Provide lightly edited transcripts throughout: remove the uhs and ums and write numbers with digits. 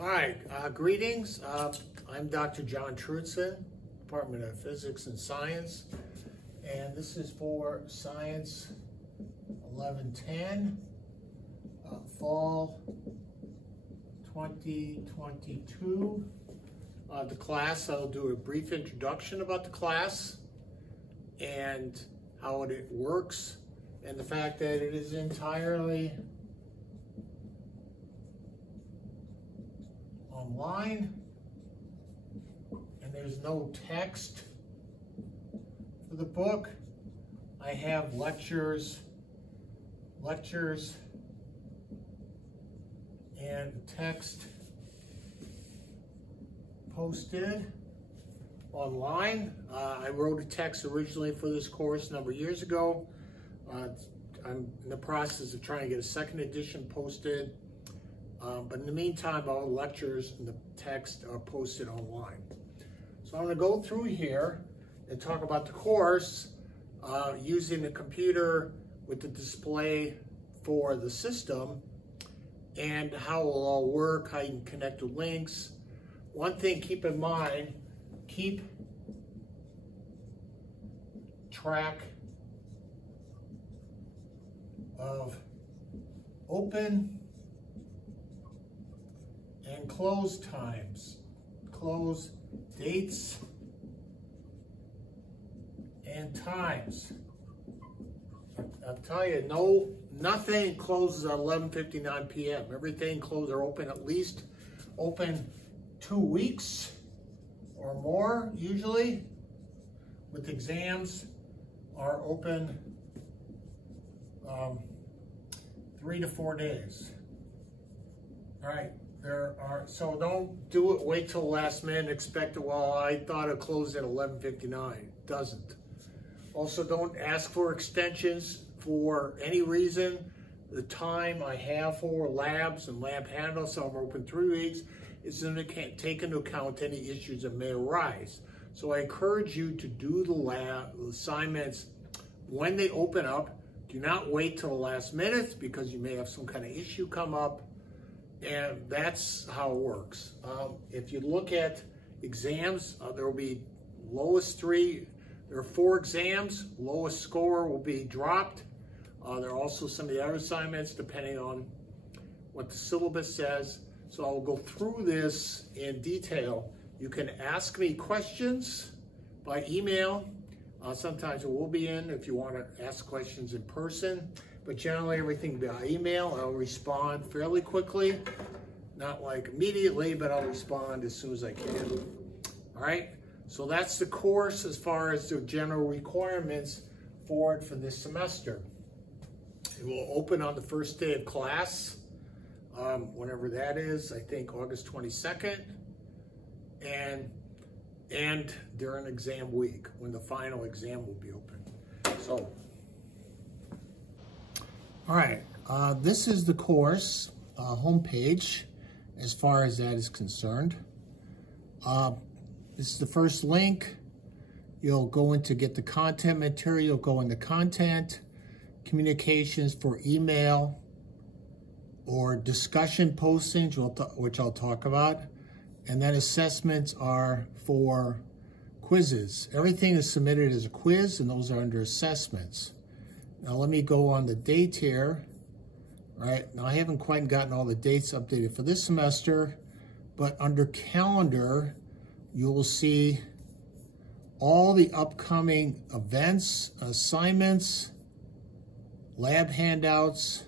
All right, greetings. I'm Dr. John Trutzen, Department of Physics and Science, and this is for Science 1110, Fall 2022. The class, I'll do a brief introduction about the class and how it works, and the fact that it is entirely online, and there's no text for the book. I have lectures, and text posted online. I wrote a text originally for this course a number of years ago. I'm in the process of trying to get a second edition posted. But in the meantime, all the lectures and the text are posted online. So I'm going to go through here and talk about the course using the computer with the display for the system and how it will all work, how you can connect to links. One thing, keep in mind, keep track of open and close times, close dates and times. I'll tell you, nothing closes at 11:59 p.m. Everything closes or open at least open 2 weeks or more, usually, with exams are open 3 to 4 days. All right. So don't do it, wait till the last minute, expect it, well, I thought it closed at 11:59. It doesn't. Also, don't ask for extensions for any reason. The time I have for labs and lab handles, some are open 3 weeks, is going to take into account any issues that may arise. So I encourage you to do the lab assignments when they open up. Do not wait till the last minute because you may have some kind of issue come up. And that's how it works. If you look at exams, there will be lowest three. There are 4 exams. Lowest score will be dropped. There are also some of the other assignments depending on what the syllabus says. So I'll go through this in detail. You can ask me questions by email. Sometimes it will be in if you want to ask questions in person. But generally everything by email. I'll respond fairly quickly. Not like immediately, but I'll respond as soon as I can. All right, so that's the course as far as the general requirements for it for this semester. It will open on the first day of class, whenever that is, I think August 22nd, and during exam week, when the final exam will be open. So, all right, this is the course homepage as far as that is concerned. This is the first link. You'll go in to get the content material, go into content, communications for email or discussion postings, which I'll talk about, and then assessments are for quizzes. Everything is submitted as a quiz, and those are under assessments. Now let me go on the date here. All right, now I haven't quite gotten all the dates updated for this semester, but under calendar, you will see all the upcoming events, assignments, lab handouts.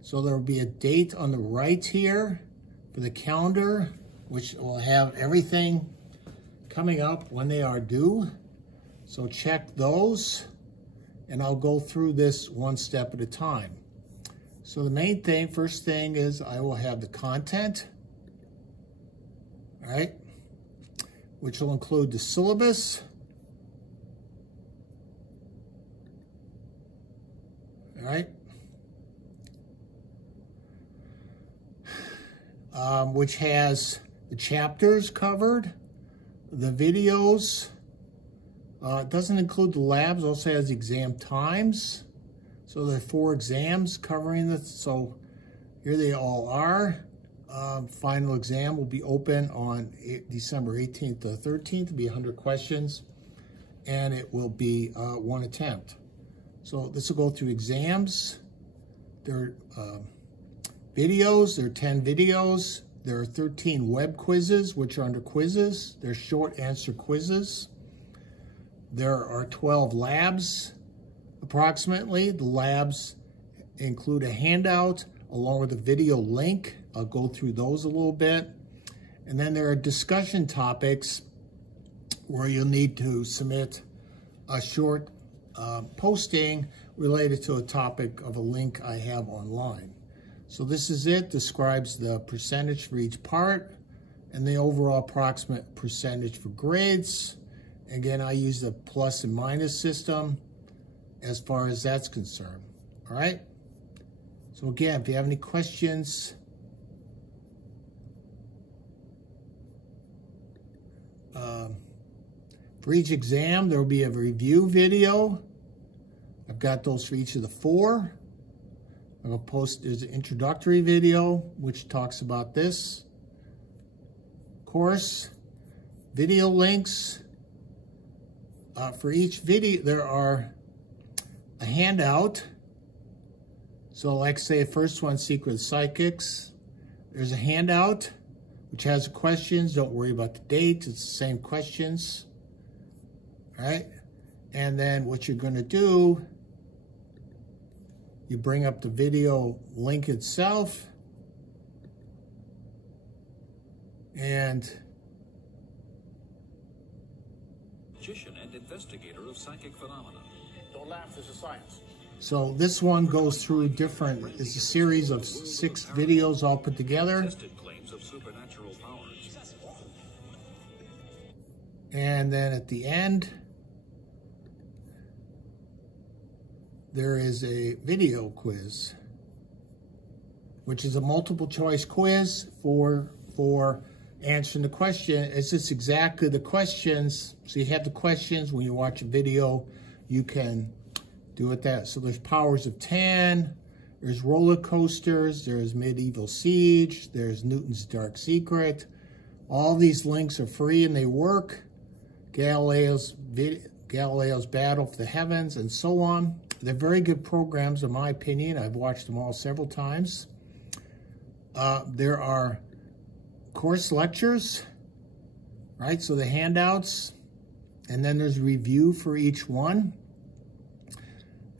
So there will be a date on the right here for the calendar, which will have everything coming up when they are due. So check those. And I'll go through this one step at a time. So the main thing, first thing is I will have the content, all right, which will include the syllabus, all right, which has the chapters covered, the videos. It doesn't include the labs, also has exam times. So there are 4 exams covering this. So here they all are. Final exam will be open on December 18th to 13th. It'll be 100 questions, and it will be one attempt. So this will go through exams. There are videos. There are 10 videos. There are 13 web quizzes, which are under quizzes. They're short answer quizzes. There are 12 labs, approximately. The labs include a handout along with a video link. I'll go through those a little bit. And then there are discussion topics where you'll need to submit a short posting related to a topic of a link I have online. So this is it, describes the percentage for each part and the overall approximate percentage for grades. Again, I use the plus and minus system as far as that's concerned, all right? So again, if you have any questions, for each exam, there will be a review video. I've got those for each of the 4. I'm going to post, there's an introductory video, which talks about this course, video links. For each video, there are a handout. So like say, first one, Secret Psychics. There's a handout, which has the questions. Don't worry about the dates. It's the same questions. All right. And then what you're going to do, you bring up the video link itself. And magician and investigator of psychic phenomena. Don't laugh, this is science. So this one goes through different, it's a series of 6 videos all put together. Tested claims of supernatural powers. And then at the end, there is a video quiz, which is a multiple choice quiz for answering the question. It's just exactly the questions. So you have the questions. When you watch a video, you can do it that. So there's powers of 10, there's roller coasters, there's medieval siege, there's Newton's dark secret. All these links are free and they work. Galileo's battle for the heavens and so on. They're very good programs in my opinion. I've watched them all several times. There are course lectures, right? So the handouts, and then there's review for each one.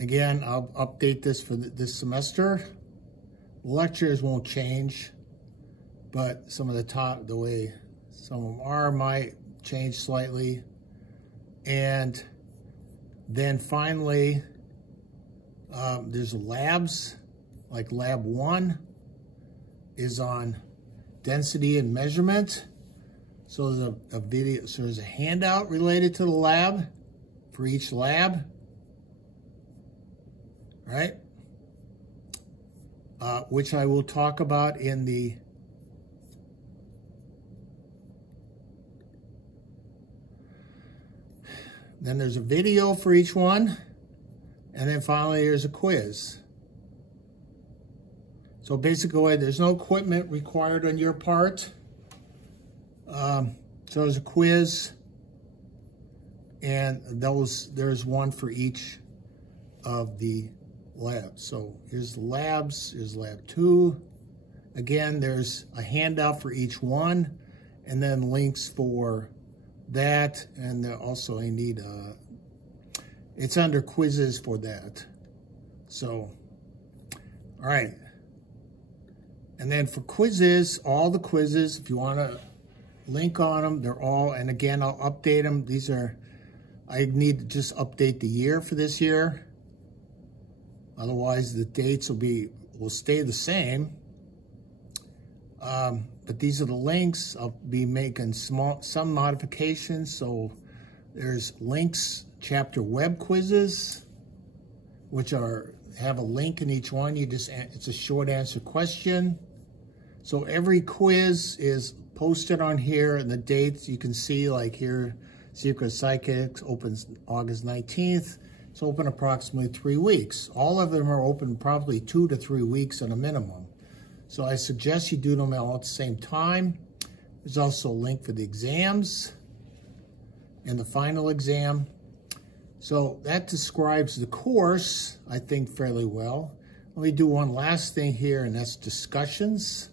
Again, I'll update this for this semester. Lectures won't change, but some of the way some of them are might change slightly. And then finally, there's labs, like lab 1 is on density and measurement. So there's a video, so there's a handout related to the lab for each lab, right? Which I will talk about in the then there's a video for each one, and then finally there's a quiz. So basically, there's no equipment required on your part. So there's a quiz, and there's one for each of the labs. So here's the labs, here's lab 2. Again, there's a handout for each one, and then links for that, and also I need, it's under quizzes for that. So, all right. And then for quizzes, all the quizzes, if you want to link on them, they're all, and again, I'll update them. These are, I need to just update the year for this year. Otherwise, the dates will stay the same. But these are the links. I'll be making some modifications. So there's links, chapter web quizzes, which have a link in each one. It's a short answer question. So every quiz is posted on here, and the dates you can see, like here, Secret Psychics opens August 19th. It's open approximately 3 weeks. All of them are open probably 2 to 3 weeks at a minimum. So I suggest you do them all at the same time. There's also a link for the exams and the final exam. So that describes the course, I think, fairly well. Let me do one last thing here, and that's discussions.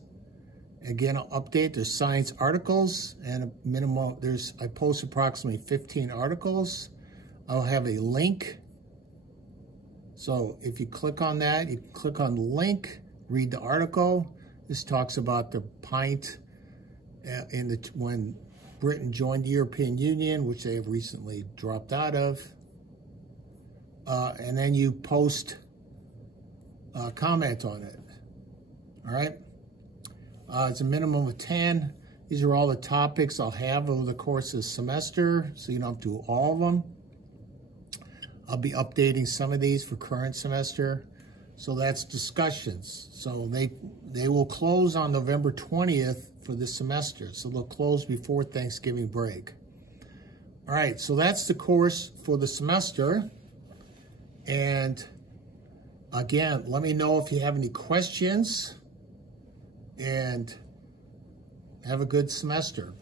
Again, I'll update. There's science articles, and a minimum, I post approximately 15 articles. I'll have a link. So if you click on that, you can click on the link, read the article. This talks about the pint when Britain joined the European Union, which they have recently dropped out of. And then you post a comment on it. All right? It's a minimum of 10. These are all the topics I'll have over the course of the semester, so you don't have to do all of them. I'll be updating some of these for current semester. So that's discussions. So they will close on November 20th for this semester. So they'll close before Thanksgiving break. All right, so that's the course for the semester. And again, let me know if you have any questions, and have a good semester.